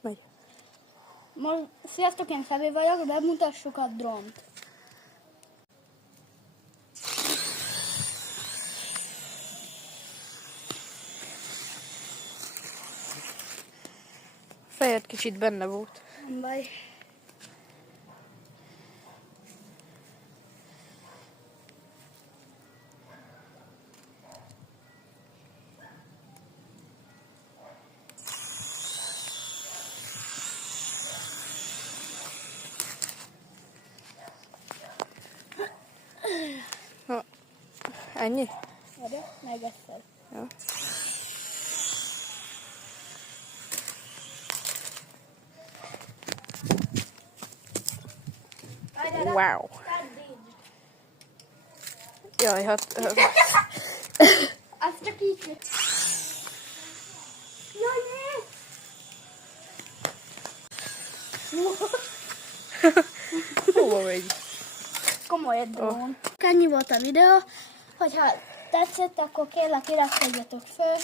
Megy. Most, sziasztok, én Febi vagyok, bemutassuk a drónt. Fejed kicsit benne volt. Nem baj. Na, ennyi? Várja, meg egyszer. Jó. Wow. Jaj, hát... Az csak így. Jaj, ne! Hova megy? Komoly drón. Ennyi volt a videó. Hogyha tetszett, akkor kérlek iratkozzatok föl.